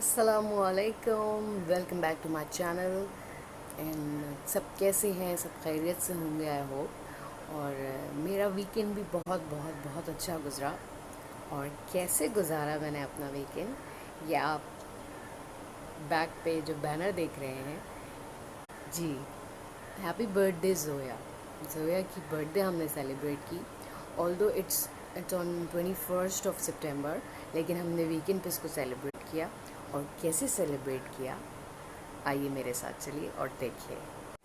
अस्सलामु अलैकुम, welcome back to my channel. And सब कैसे हैं? सब खैरियत से होंगे आई होप। और मेरा वीकेंड भी बहुत बहुत बहुत अच्छा गुज़रा। और कैसे गुजारा मैंने अपना वीकेंड, ये आप बैक पे जो बैनर देख रहे हैं, जी, हैप्पी बर्थडे जोया। जोया की बर्थडे हमने सेलिब्रेट की। ऑल्दो इट्स ऑन 21 सितंबर, लेकिन हमने वीकेंड पे इसको सेलिब्रेट किया। और कैसे सेलिब्रेट किया, आइए मेरे साथ चलिए और देखिए।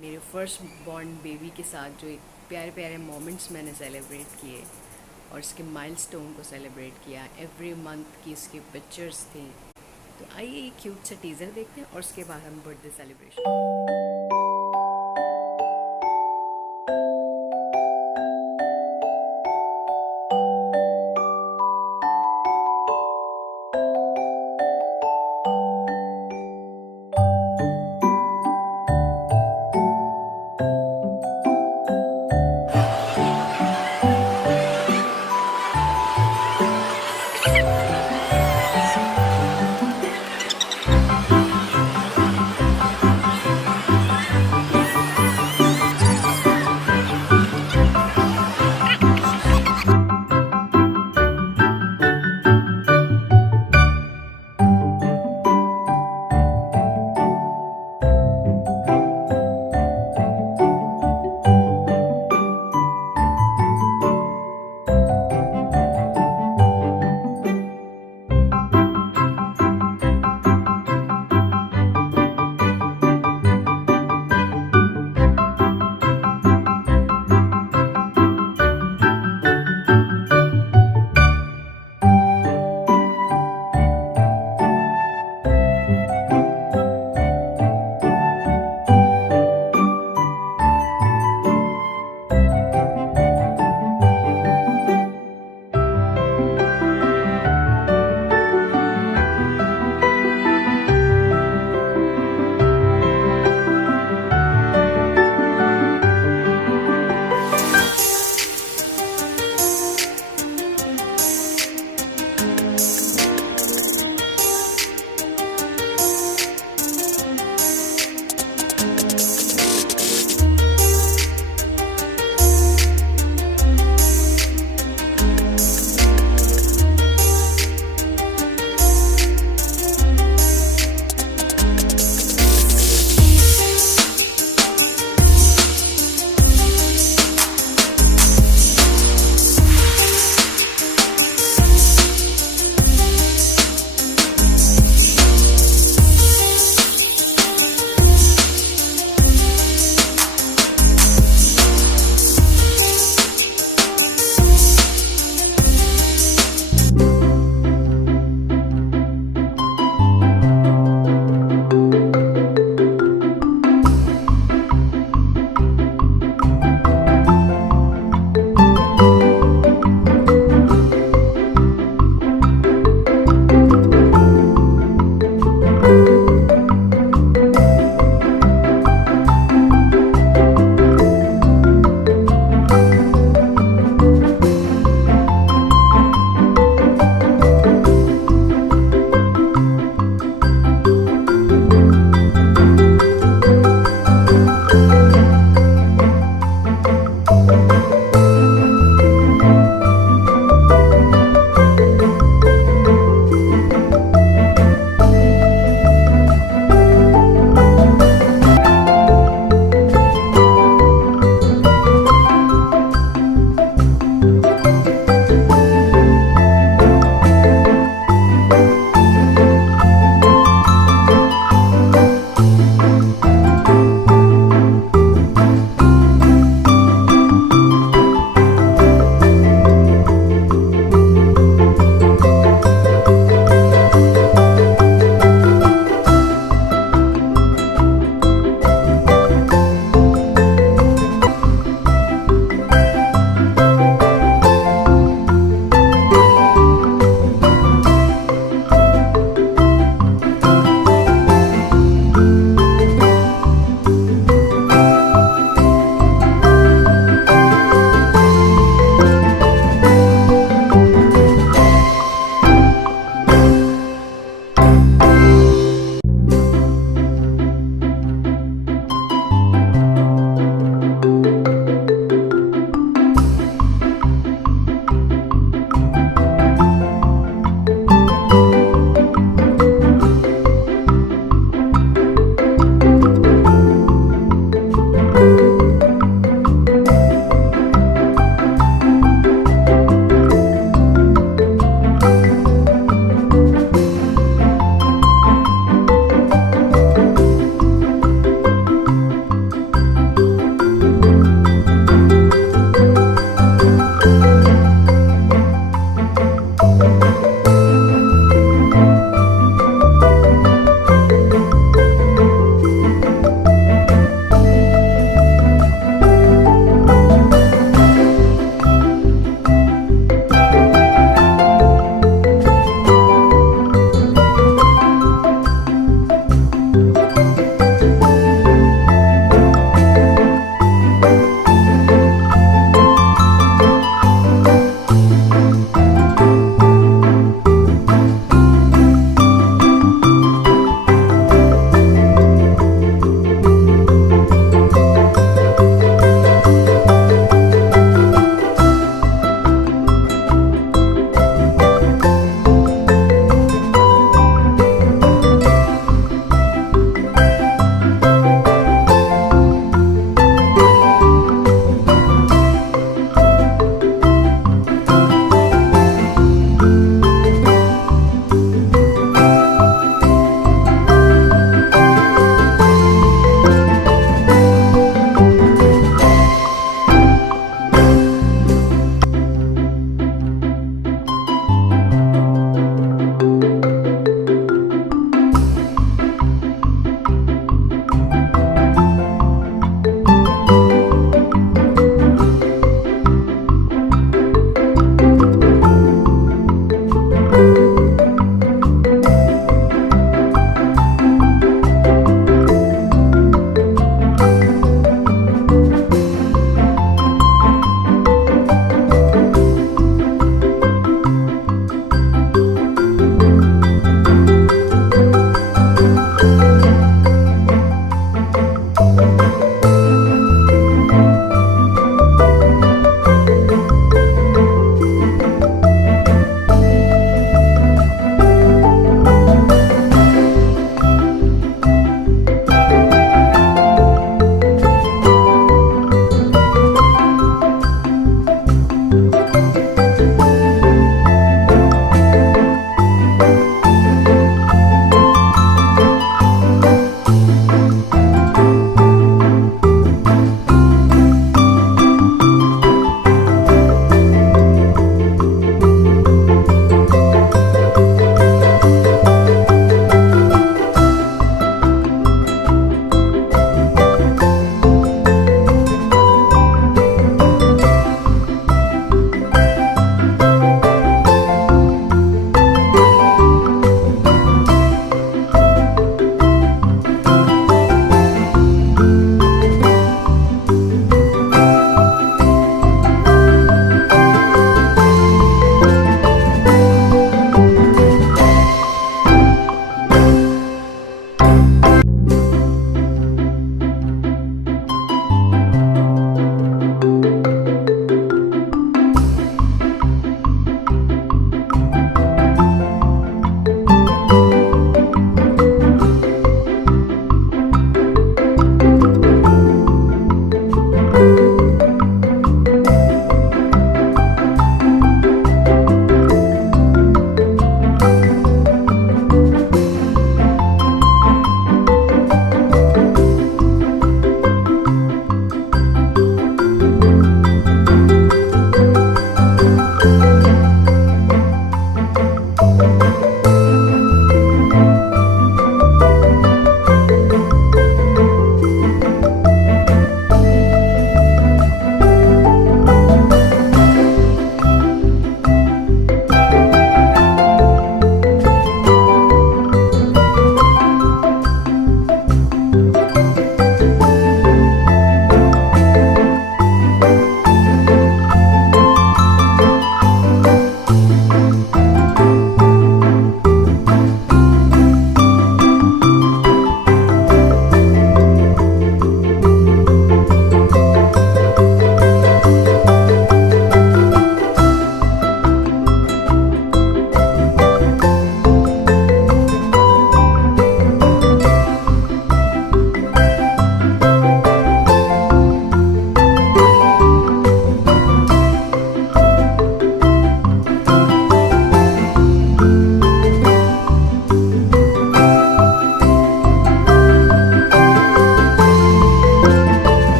मेरे फर्स्ट बॉर्न बेबी के साथ जो एक प्यारे प्यारे मोमेंट्स मैंने सेलिब्रेट किए और इसके माइलस्टोन को सेलिब्रेट किया। एवरी मंथ की इसकी पिक्चर्स थी। तो आइए ये क्यूट सा टीज़र देखते हैं और उसके बाद हम birthday celebration.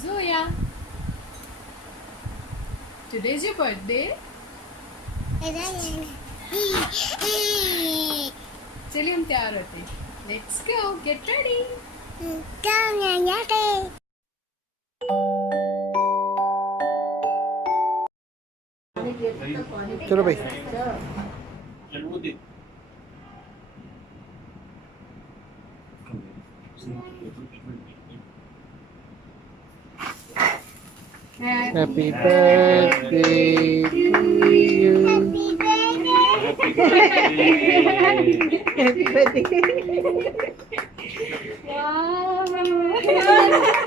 Zoya, today's your birthday. चलिए हम तैयार होते हैं. Let's go. Get ready. चलो भाई. Happy birthday to you. Happy birthday. Wow.